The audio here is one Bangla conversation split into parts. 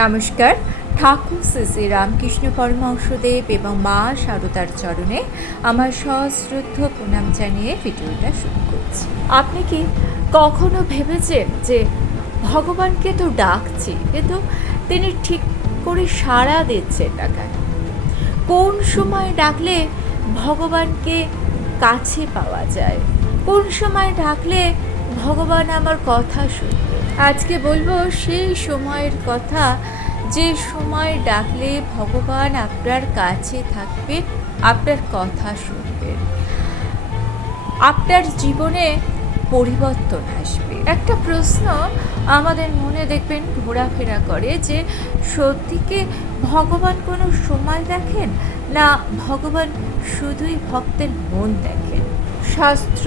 নমস্কার। ঠাকুর শ্রী শ্রী রামকৃষ্ণ পরমহংসদেব এবং মা শারদার চরণে আমার সশ্রদ্ধ প্রণাম জানিয়ে ভিডিওটা শুরু করছি। আপনি কি কখনো ভেবেছেন যে ভগবানকে তো ডাকছি, কিন্তু তিনি ঠিক করে সাড়া দিচ্ছেন না কেন? কোন সময় ডাকলে ভগবানকে কাছে পাওয়া যায়? কোন সময় ডাকলে ভগবান আমার কথা শুনবে? আজকে বলবো সেই সময়ের কথা, যে সময় ডাকলে ভগবান আপনার কাছে থাকবেন, আপনার কথা শুনবেন, আপনার জীবনে পরিবর্তন আসবে। একটা প্রশ্ন আমাদের মনে দেখবেন ঘোরাফেরা করে যে সত্যিকে ভগবান কোনো সময় দেখেন, না ভগবান শুধুই ভক্তের মন দেখেন? শাস্ত্র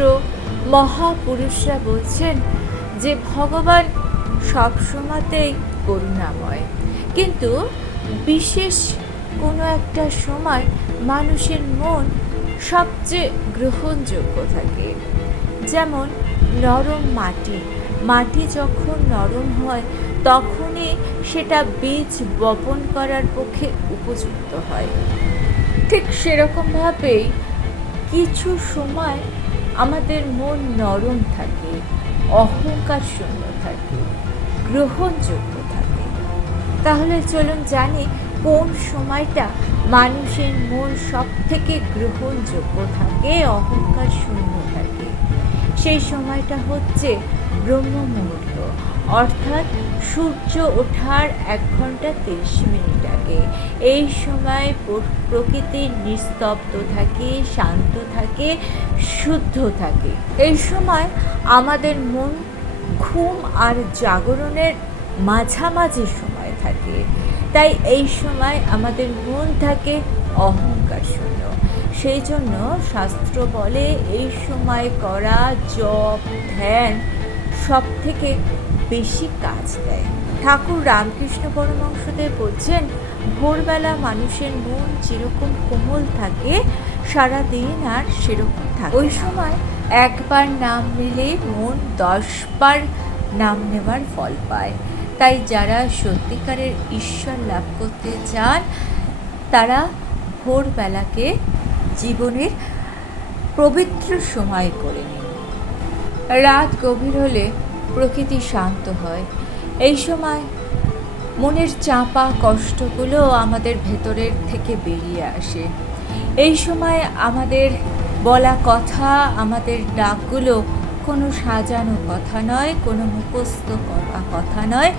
মহাপুরুষরা বলছেন যে ভগবান সব সময়তেই করুণাময়, কিন্তু বিশেষ কোনো একটা সময় মানুষের মন সবচেয়ে গ্রহণযোগ্য থাকে। যেমন নরম মাটি যখন নরম হয় তখনই সেটা বীজ বপন করার পক্ষে উপযুক্ত হয়। ঠিক সেরকমভাবেই কিছু সময় আমাদের মন নরম থাকে, অহংকার শূন্য থাকে, গ্রহণযোগ্য থাকে। তাহলে চলুন জানি কোন সময়টা মানুষের মন সব থেকে গ্রহণযোগ্য থাকে, অহংকার শূন্য থাকে। সেই সময়টা হচ্ছে ব্রহ্ম মুহূর্ত, অর্থাৎ সূর্য ওঠার 1 ঘন্টা 30 মিনিট আগে। এই সময় প্রকৃতি নিস্তব্ধ থাকে, শান্ত থাকে, শুদ্ধ থাকে। এই সময় আমাদের মন ঘুম আর জাগরণের মাঝামাঝি সময় থাকে, তাই এই সময় আমাদের মন থাকে অহংকার শূন্য। সেই জন্য শাস্ত্র বলে এই সময় করা জপ ধ্যান সব থেকে বেশি কাজ দেয়। ঠাকুর রামকৃষ্ণ পরমহংসদেব বলছেন, ভোরবেলা মানুষের মন যেরকম কোমল থাকে সারাদিন আর সেরকম থাকে। ওই সময় একবার নাম নিলে মন 10 বার নাম নেওয়ার ফল পায়। তাই যারা সত্যিকারের ঈশ্বর লাভ করতে চান তারা ভোরবেলাকে জীবনের পবিত্র সময় করে নিন। রাত গভীর হলে প্রকৃতি শান্ত হয়। এই সময় মনের চাপা কষ্টগুলো আমাদের ভেতরের থেকে বেরিয়ে আসে। এই সময় আমাদের বলা কথা, আমাদের ডাকগুলো কোনো সাজানো কথা নয়, কোনো মুখস্থ করা কথা নয়,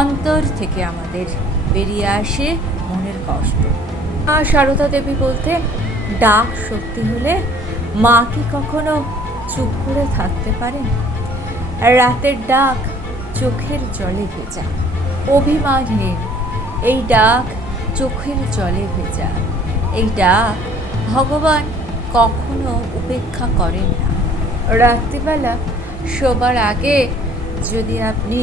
অন্তর থেকে আমাদের বেরিয়ে আসে মনের কষ্ট। সারদা দেবী বলতেন, ডাক সত্যি হলে মা কি কখনো চুপ করে থাকতে পারেন? রাতের ডাক চোখের জলে ভেজা, অভিমানহীন এই ডাক চোখের জলে ভেজা। এই ডাক ভগবান কখনো উপেক্ষা করেন না। রাত্রিবেলা শোবার আগে যদি আপনি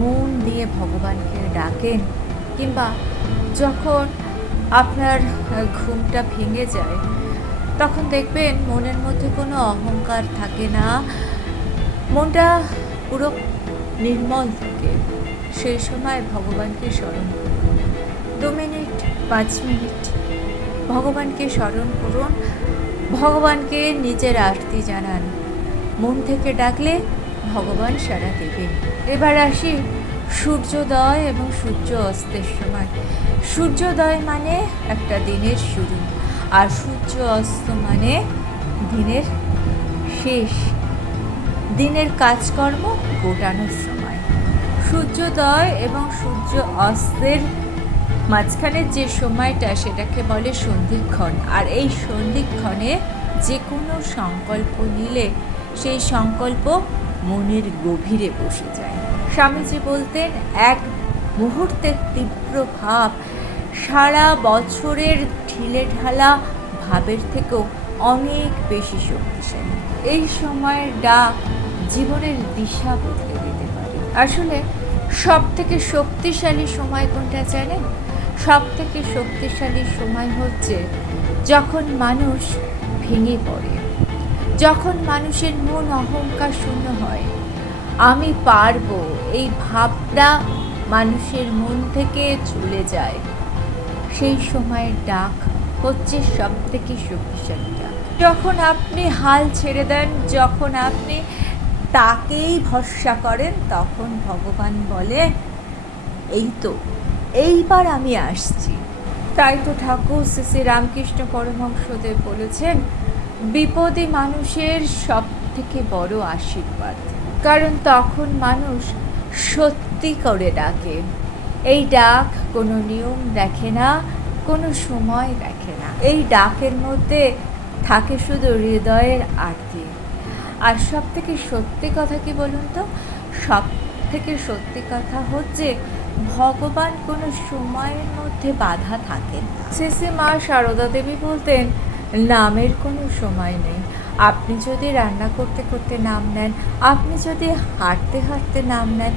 মন দিয়ে ভগবানকে ডাকেন, কিংবা যখন আপনার ঘুমটা ভেঙে যায়, তখন দেখবেন মনের মধ্যে কোনো অহংকার থাকে না, মনটা পুরো নির্মল থাকে। সেই সময় ভগবানকে স্মরণ করুন, 2 মিনিট 5 মিনিট ভগবানকে স্মরণ করুন, ভগবানকে নিজের আরতি জানান। মন থেকে ডাকলে ভগবান সাড়া দেবেন। এবার আসি সূর্যোদয় এবং সূর্য অস্তের সময়। সূর্যোদয় মানে একটা দিনের শুরু, আর সূর্য অস্ত মানে দিনের শেষ, দিনের কাজকর্ম গোটানোর সময়। সূর্যোদয় এবং সূর্য অস্তের মাঝখানের যে সময়টা সেটাকে বলে সন্ধিক্ষণ। আর এই সন্ধিক্ষণে যে কোনো সংকল্প নিলে সেই সংকল্প মনের গভীরে বসে যায়। স্বামীজি বলতেন, এক মুহূর্তের তীব্র ভাব সারা বছরের ঢিলে ঢালা ভাবের থেকেও অনেক বেশি শক্তিশালী। এই সময়ের ডাক জীবনের দিশা বদলে দিতে পারে। আসলে সব থেকে শক্তিশালী সময় কোনটা জানেন? সব থেকে শক্তিশালী সময় হচ্ছে যখন মানুষ ভেঙে পড়ে, যখন মানুষের মন অহংকার শূন্য হয়। আমি পারবো এই ভাবটা মানুষের মন থেকে চলে যায়, সেই সময়ের ডাক হচ্ছে সব থেকে শক্তিশালী ডাক। যখন আপনি হাল ছেড়ে দেন, যখন আপনি তাকেই ভরসা করেন, তখন ভগবান বলে, এই তো, এইবার আমি আসছি। তাই তো ঠাকুর শ্রী শ্রী রামকৃষ্ণ পরমহংসদেব বলেছেন, বিপদে মানুষের সব থেকে বড় আশীর্বাদ, কারণ তখন মানুষ সত্যি করে ডাকে। এই ডাক কোনো নিয়ম দেখে না, কোনো সময় দেখে না। এই ডাকের মধ্যে থাকে শুধু হৃদয়ের আরতি। আর সব থেকে সত্যি কথা কি বলুন তো, সব থেকে সত্যি কথা হচ্ছে ভগবান কোনো সময়ের মধ্যে বাধা থাকেন না। শ্রী মা সারদা দেবী বলতেন, নামের কোনো সময় নেই। আপনি যদি রান্না করতে করতে নাম নেন, আপনি যদি হাঁটতে হাঁটতে নাম নেন,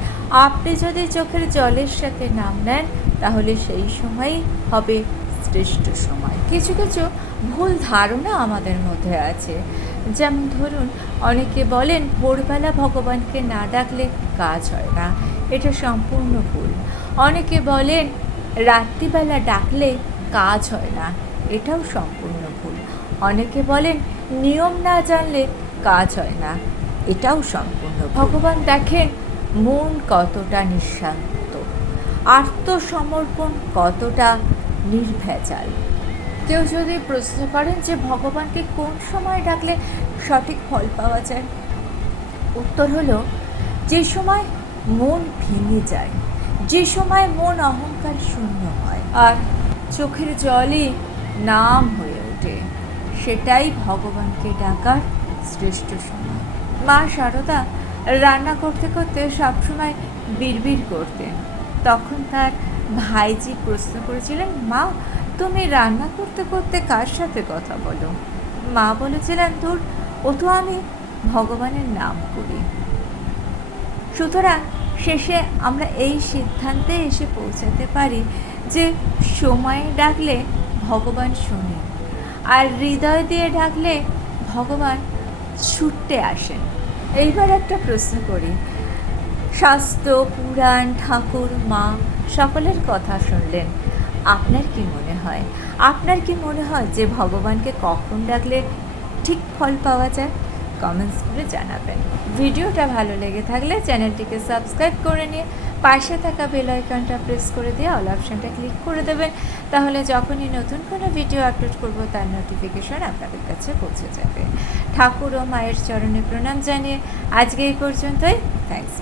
আপনি যদি চোখের জলের সাথে নাম নেন, তাহলে সেই সময়ই হবে শ্রেষ্ঠ সময়। কিছু কিছু ভুল ধারণা আমাদের মধ্যে আছে। যেমন ধরুন, অনেকে বলেন ভোরবেলা ভগবানকে না ডাকলে কাজ হয় না, এটা সম্পূর্ণ ভুল। অনেকে বলেন রাত্রিবেলা ডাকলে কাজ হয় না, এটাও সম্পূর্ণ ভুল। অনেকে বলেন নিয়ম না জানলে কাজ হয় না, এটাও সম্পূর্ণ ভুল। ভগবান দেখেন মন কতটা নিঃশান্ত, আত্মসমর্পণ কতটা নির্ভেজাল। কেউ যদি প্রশ্ন করেন যে ভগবানকে কোন সময় ডাকলে সঠিক ফল পাওয়া যায়, উত্তর হলো, যে সময় মন ভেঙে যায়, যে সময় মন অহংকার শূন্য হয় আর চোখের জলই নাম হয়ে ওঠে, সেটাই ভগবানকে ডাকার শ্রেষ্ঠ সময়। মা সারদা রান্না করতে করতে সবসময় বিড়বিড় করতেন। তখন তার ভাইজি প্রশ্ন করেছিলেন, মা তুমি রান্না করতে করতে কার সাথে কথা বলো? মা বলেছিলেন, দূর, ও তো আমি ভগবানের নাম করি। সুতরাং শেষে আমরা এই সিদ্ধান্তে এসে পৌঁছাতে পারি যে সময়ে ডাকলে ভগবান শোনেন, আর হৃদয় দিয়ে ডাকলে ভগবান ছুটতে আসেন। এইবার একটা প্রশ্ন করি, শাস্ত্র, পুরাণ, ঠাকুর, মা সকলের কথা শুনলেন, আপনার কি মনে হয়? আপনার কি মনে হয় যে ভগবানকে কখন ডাকলে ঠিক ফল পাওয়া যায়? কমেন্টস করে জানাবেন। ভিডিওটা ভালো লেগে থাকলে চ্যানেলটিকে সাবস্ক্রাইব করে নিয়ে পাশে থাকা বেল আইকনটা প্রেস করে দিয়ে অল অপশানটা ক্লিক করে দেবেন। তাহলে যখনই নতুন কোনো ভিডিও আপলোড করব তার নোটিফিকেশন আপনাদের কাছে পৌঁছে যাবে। ঠাকুর ও মায়ের চরণে প্রণাম জানিয়ে আজকে এই পর্যন্তই। থ্যাঙ্কস।